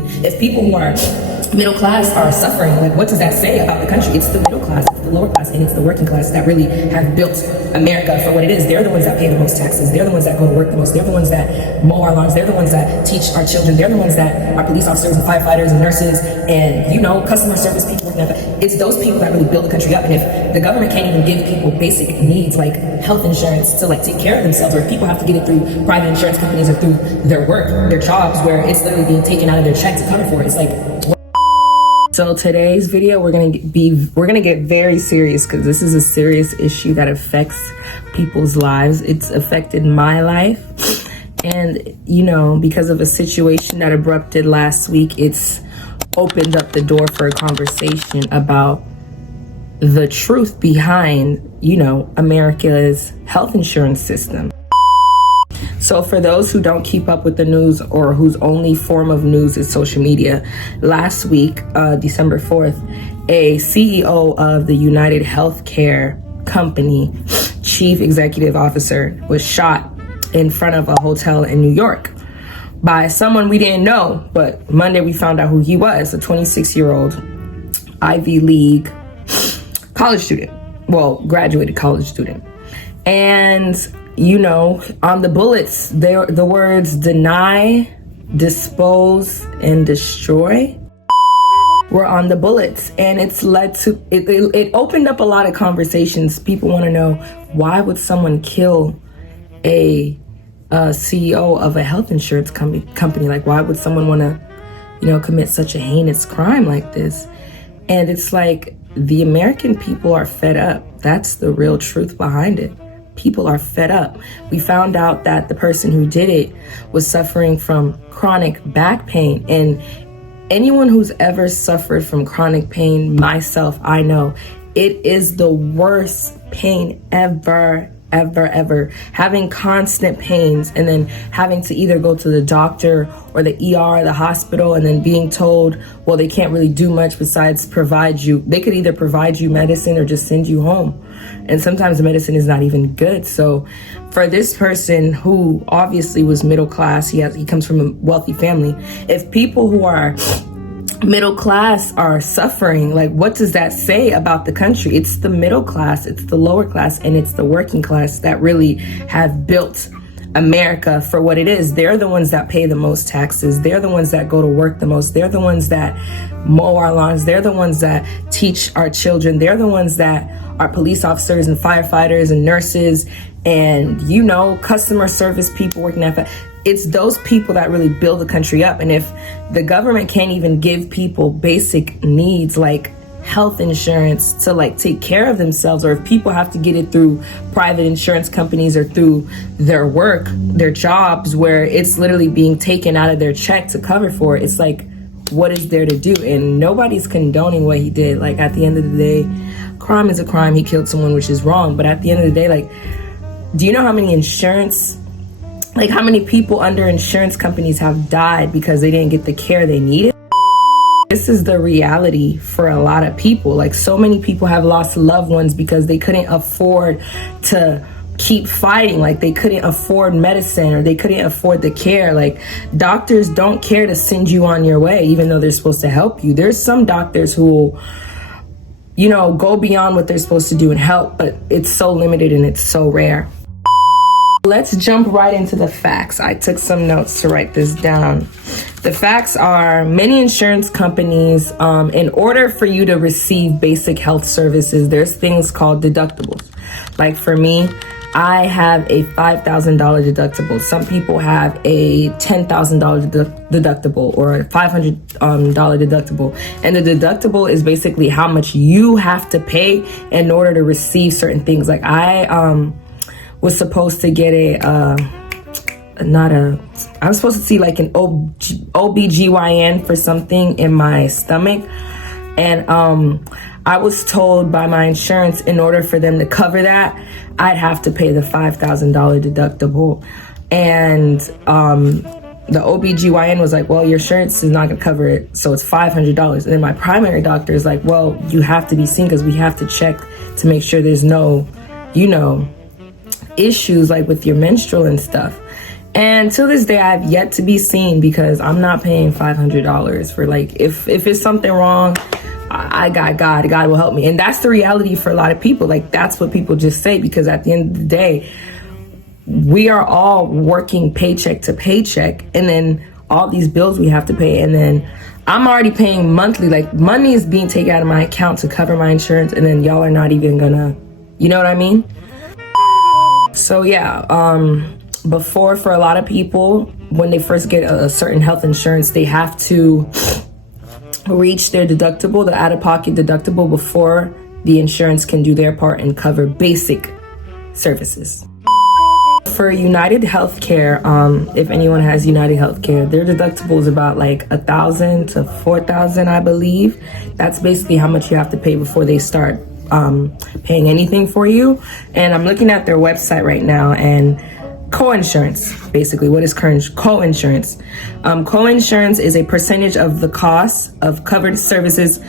me. If people who are middle class are suffering, like what does that say about the country? It's the middle class, it's the lower class, and it's the working class that really have built America for what it is. They're the ones that pay the most taxes. They're the ones that go to work the most. They're the ones that mow our lawns. They're the ones that teach our children. They're the ones that are police officers and firefighters and nurses and, you know, customer service people. It's those people that really build the country up. And if the government can't even give people basic needs like health insurance to like take care of themselves, or if people have to get it through private insurance companies or through their work, their jobs, where it's literally being taken out of their check to cover for it, it's like. So today's video, we're gonna get very serious, because this is a serious issue that affects people's lives. It's affected my life, and you know, because of a situation that erupted last week, it's opened up the door for a conversation about the truth behind, you know, America's health insurance system. So for those who don't keep up with the news, or whose only form of news is social media, last week, December 4th, a CEO of the UnitedHealthcare company, chief executive officer, was shot in front of a hotel in New York by someone we didn't know, but Monday we found out who he was, a 26-year-old Ivy League college student, well, graduated college student. And you know, on the bullets, the words deny, dispose, and destroy were on the bullets. And it's led to, it opened up a lot of conversations. People want to know, why would someone kill a CEO of a health insurance company? Like, why would someone want to, you know, commit such a heinous crime like this? And it's like, the American people are fed up. That's the real truth behind it. People are fed up. We found out that the person who did it was suffering from chronic back pain. And anyone who's ever suffered from chronic pain, myself, I know, it is the worst pain ever. Having constant pains, and then having to either go to the doctor or the ER, the hospital, and then being told, well, they can't really do much besides provide you. They could either provide you medicine or just send you home. And sometimes the medicine is not even good. So for this person, who obviously was middle class, he comes from a wealthy family. If people who are middle class are suffering, like what does that say about the country? It's the middle class, it's the lower class, and it's the working class that really have built America for what it is. They're the ones that pay the most taxes. They're the ones that go to work the most. They're the ones that mow our lawns. They're the ones that teach our children. They're the ones that are police officers and firefighters and nurses and, you know, customer service people working at. It's those people that really build the country up. And if the government can't even give people basic needs like health insurance to like take care of themselves, or if people have to get it through private insurance companies or through their work, their jobs, where it's literally being taken out of their check to cover for it, it's like, what is there to do? And nobody's condoning what he did. Like, at the end of the day, crime is a crime. He killed someone, which is wrong. But at the end of the day, like, do you know how many how many people under insurance companies have died because they didn't get the care they needed? This is the reality for a lot of people. Like, so many people have lost loved ones because they couldn't afford to keep fighting. Like, they couldn't afford medicine, or they couldn't afford the care. Like, doctors don't care to send you on your way, even though they're supposed to help you. There's some doctors who will, you know, go beyond what they're supposed to do and help, but it's so limited and it's so rare. Let's jump right into the facts. I took some notes to write this down. The facts are, many insurance companies, in order for you to receive basic health services, there's things called deductibles. Like for me, I have a $5,000 deductible. Some people have a $10,000 deductible, or a $500 deductible. And the deductible is basically how much you have to pay in order to receive certain things. Like I was supposed to get I was supposed to see like an OBGYN for something in my stomach. And I was told by my insurance, in order for them to cover that, I'd have to pay the $5,000 deductible. And the OBGYN was like, well, your insurance is not going to cover it, so it's $500. And then my primary doctor is like, well, you have to be seen because we have to check to make sure there's no, you know, issues like with your menstrual and stuff. And till this day, I've yet to be seen because I'm not paying $500 for like, if it's something wrong, I got God. God will help me. And that's the reality for a lot of people. Like, that's what people just say, because at the end of the day, we are all working paycheck to paycheck, and then all these bills we have to pay. And then I'm already paying monthly, like money is being taken out of my account to cover my insurance. And then y'all are not even gonna, you know what I mean? So yeah, before, for a lot of people, when they first get a certain health insurance, they have to reach their deductible, the out-of-pocket deductible, before the insurance can do their part and cover basic services. For UnitedHealthcare, if anyone has UnitedHealthcare, their deductible is about like $1,000 to $4,000, I believe. That's basically how much you have to pay before they start paying anything for you. And I'm looking at their website right now, and co-insurance, basically, what is co-insurance? Co-insurance is a percentage of the cost of covered services.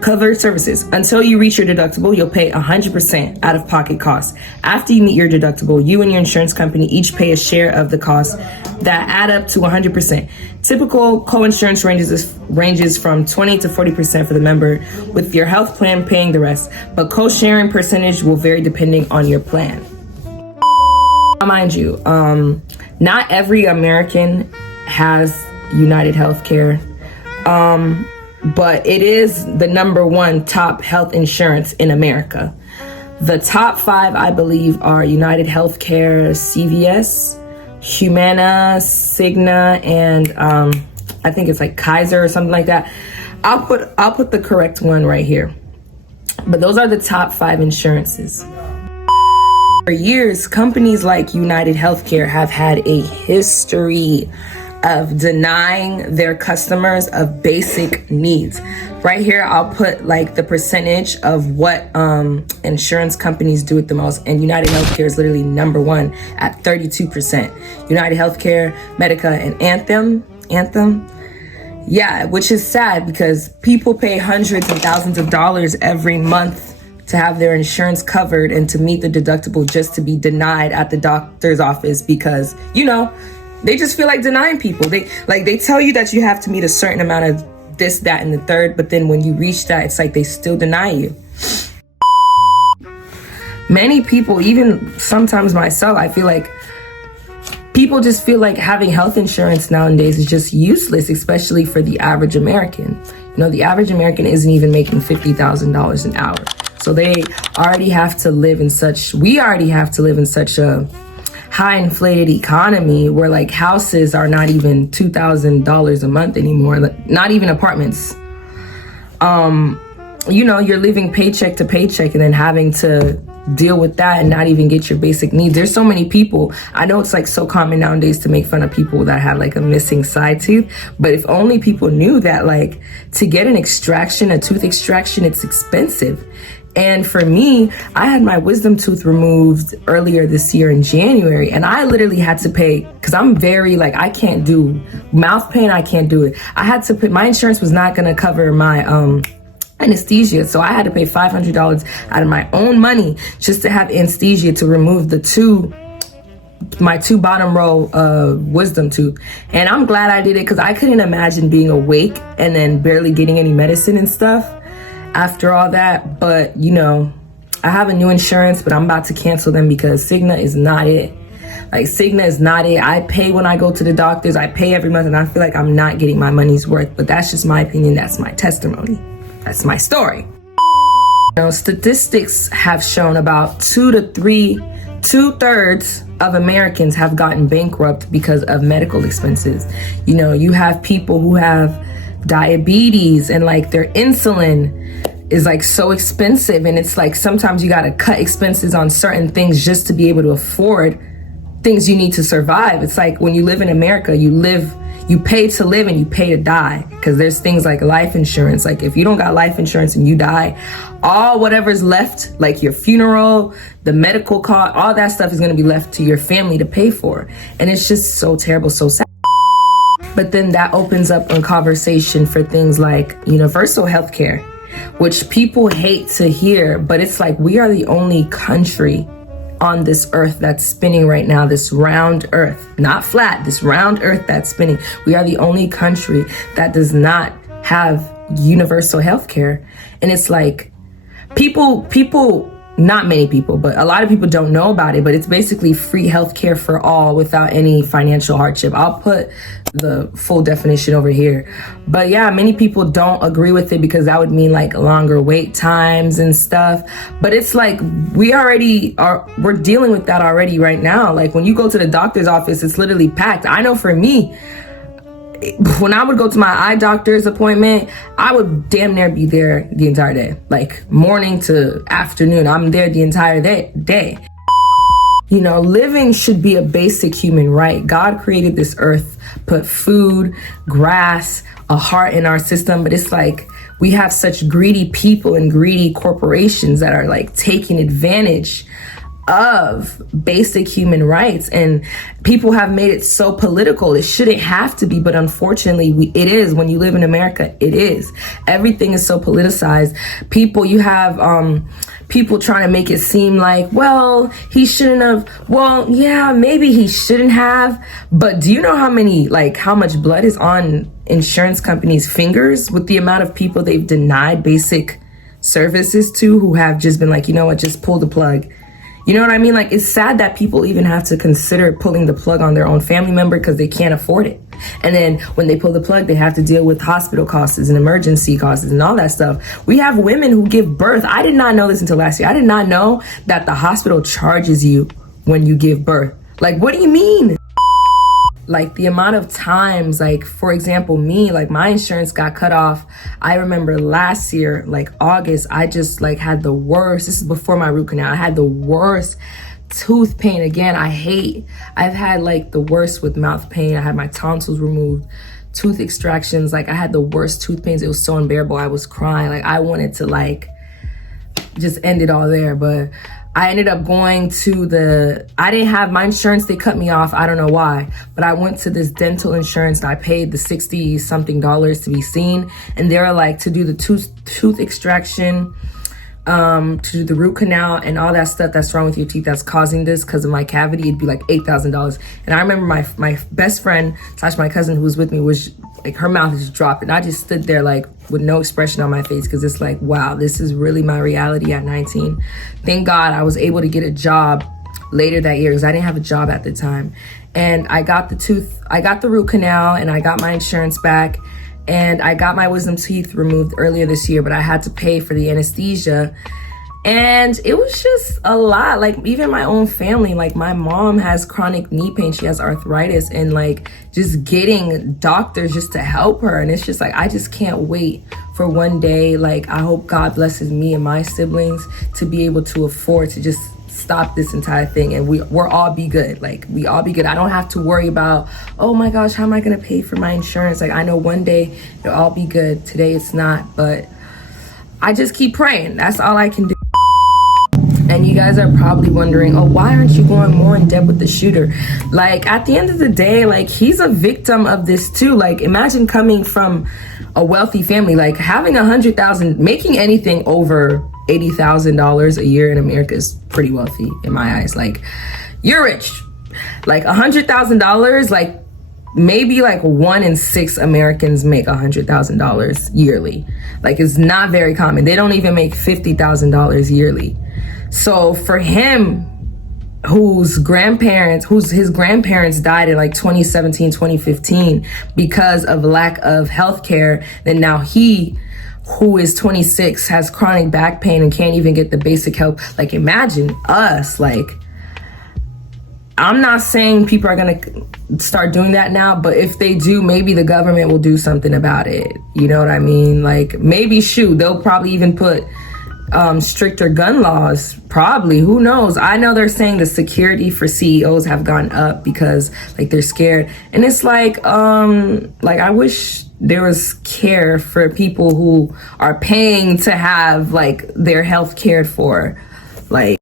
Until you reach your deductible, you'll pay 100% out-of-pocket costs. After you meet your deductible, you and your insurance company each pay a share of the costs that add up to 100%. Typical co-insurance ranges from 20 to 40% for the member, with your health plan paying the rest. But co-sharing percentage will vary depending on your plan. Mind you, not every American has UnitedHealthcare. But it is the #1 top health insurance in America. The top 5, I believe, are UnitedHealthcare, CVS, Humana, Cigna, and I think it's like Kaiser or something like that. I'll put the correct one right here. But those are the top 5 insurances. For years, companies like UnitedHealthcare have had a history of denying their customers of basic needs. Right here, I'll put like the percentage of what insurance companies do it the most. And UnitedHealthcare is literally #1 at 32%. UnitedHealthcare, Medica, and Anthem. Yeah, which is sad because people pay hundreds and thousands of dollars every month to have their insurance covered and to meet the deductible just to be denied at the doctor's office because, you know, they just feel like denying people. They tell you that you have to meet a certain amount of this, that, and the third, but then when you reach that, it's like they still deny you. Many people, even sometimes myself, I feel like people just feel like having health insurance nowadays is just useless, especially for the average American. You know, the average American isn't even making $50,000 an hour. So we already have to live in such a high inflated economy where like houses are not even $2,000 a month anymore, not even apartments. You know, you're living paycheck to paycheck and then having to deal with that and not even get your basic needs. There's so many people. I know it's like so common nowadays to make fun of people that have like a missing side tooth, but if only people knew that like to get a tooth extraction, it's expensive. And for me, I had my wisdom tooth removed earlier this year in January, and I literally had to pay, because I'm very like, I can't do mouth pain, I can't do it. I had to pay, my insurance was not gonna cover my anesthesia, so I had to pay $500 out of my own money just to have anesthesia to remove my two bottom row wisdom tooth. And I'm glad I did it because I couldn't imagine being awake and then barely getting any medicine and stuff after all that. But you know, I have a new insurance, but I'm about to cancel them because Cigna is not it. Like, Cigna is not it. I pay when I go to the doctors, I pay every month, and I feel like I'm not getting my money's worth. But that's just my opinion, that's my testimony, that's my story. You know, statistics have shown about 2/3 of Americans have gotten bankrupt because of medical expenses. You know, you have people who have diabetes and like their insulin is like so expensive, and it's like sometimes you got to cut expenses on certain things just to be able to afford things you need to survive. It's like when you live in America, you pay to live and you pay to die, because there's things like life insurance. Like if you don't got life insurance and you die, all whatever's left, like your funeral, the medical cost, all that stuff is going to be left to your family to pay for. And it's just so terrible, so sad. But then that opens up a conversation for things like universal healthcare, which people hate to hear, but it's like we are the only country on this earth that's spinning right now, this round earth, not flat, this round earth that's spinning. We are the only country that does not have universal health care. And it's like people, not many people, but a lot of people don't know about it, but it's basically free healthcare for all without any financial hardship. I'll put the full definition over here. But yeah, many people don't agree with it because that would mean like longer wait times and stuff. But it's like we're dealing with that already right now. Like when you go to the doctor's office, it's literally packed. I know for me, when I would go to my eye doctor's appointment, I would damn near be there the entire day, like morning to afternoon. I'm there the entire day. You know, living should be a basic human right. God created this earth, put food, grass, a heart in our system, but it's like we have such greedy people and greedy corporations that are like taking advantage of basic human rights, and people have made it so political. It shouldn't have to be, but unfortunately it is. When you live in America, it is. Everything is so politicized. You have people trying to make it seem like, well, he shouldn't have. Well, yeah, maybe he shouldn't have, but do you know how much blood is on insurance companies' fingers with the amount of people they've denied basic services to, who have just been like, you know what, just pull the plug. You know what I mean? Like, it's sad that people even have to consider pulling the plug on their own family member because they can't afford it. And then when they pull the plug, they have to deal with hospital costs and emergency costs and all that stuff. We have women who give birth. I did not know this until last year. I did not know that the hospital charges you when you give birth. Like, what do you mean? Like the amount of times, like, for example, me, like my insurance got cut off. I remember last year, like August, I just like had the worst. This is before my root canal. I had the worst tooth pain. Again, I've had like the worst with mouth pain. I had my tonsils removed, tooth extractions. Like I had the worst tooth pains. It was so unbearable. I was crying. Like I wanted to like just end it all there. But I ended up going to I didn't have my insurance. They cut me off. I don't know why, but I went to this dental insurance and I paid the $60 something to be seen. And they're like, to do the tooth extraction, to do the root canal and all that stuff that's wrong with your teeth that's causing this because of my cavity, it'd be like $8,000. And I remember my best friend / my cousin who was with me was like, her mouth just dropped. And I just stood there like with no expression on my face because it's like, wow, this is really my reality at 19. Thank God I was able to get a job later that year because I didn't have a job at the time. And I got the root canal and I got my insurance back. And I got my wisdom teeth removed earlier this year, but I had to pay for the anesthesia. And it was just a lot. Like even my own family, like my mom has chronic knee pain. She has arthritis, and like just getting doctors just to help her. And it's just like, I just can't wait for one day. Like I hope God blesses me and my siblings to be able to afford to just stop this entire thing, and we're all be good. Like we all be good. I don't have to worry about, oh my gosh, how am I gonna pay for my insurance? Like I know one day it'll all be good. Today it's not, but I just keep praying. That's all I can do. And you guys are probably wondering, oh, why aren't you going more in depth with the shooter? Like at the end of the day, like he's a victim of this too. Like imagine coming from a wealthy family, like having 100,000, making anything over $80,000 a year in America is pretty wealthy in my eyes. Like you're rich. Like $100,000, like maybe like 1 in 6 Americans make $100,000 yearly. Like it's not very common. They don't even make $50,000 yearly. So for him, his grandparents died in like 2017, 2015 because of lack of health care, then now he, who is 26, has chronic back pain and can't even get the basic help. Like imagine us. Like I'm not saying people are gonna start doing that now, but if they do, maybe the government will do something about it. You know what I mean? Like maybe they'll probably even put stricter gun laws, probably, who knows. I know they're saying the security for CEOs have gone up because like they're scared, and it's like I wish there was care for people who are paying to have like their health cared for. Like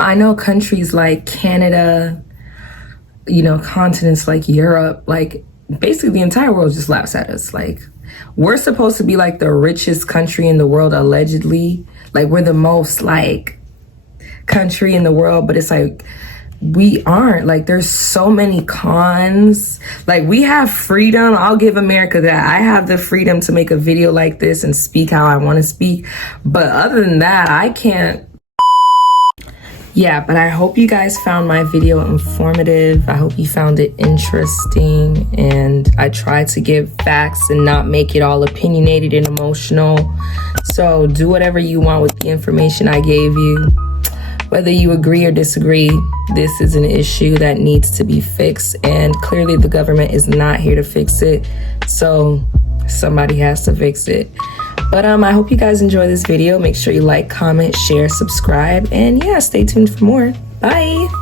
I know countries like Canada, you know, continents like Europe, like basically the entire world just laughs at us. Like we're supposed to be like the richest country in the world, allegedly. Like we're the most like country in the world, but it's like, we aren't. Like, there's so many cons. Like, we have freedom. I'll give America that. I have the freedom to make a video like this and speak how I want to speak. But other than that, I can't. Yeah, but I hope you guys found my video informative. I hope you found it interesting. And I tried to give facts and not make it all opinionated and emotional. So do whatever you want with the information I gave you. Whether you agree or disagree, this is an issue that needs to be fixed, and clearly the government is not here to fix it, so somebody has to fix it. But I hope you guys enjoy this video. Make sure you like, comment, share, subscribe, and yeah, stay tuned for more. Bye.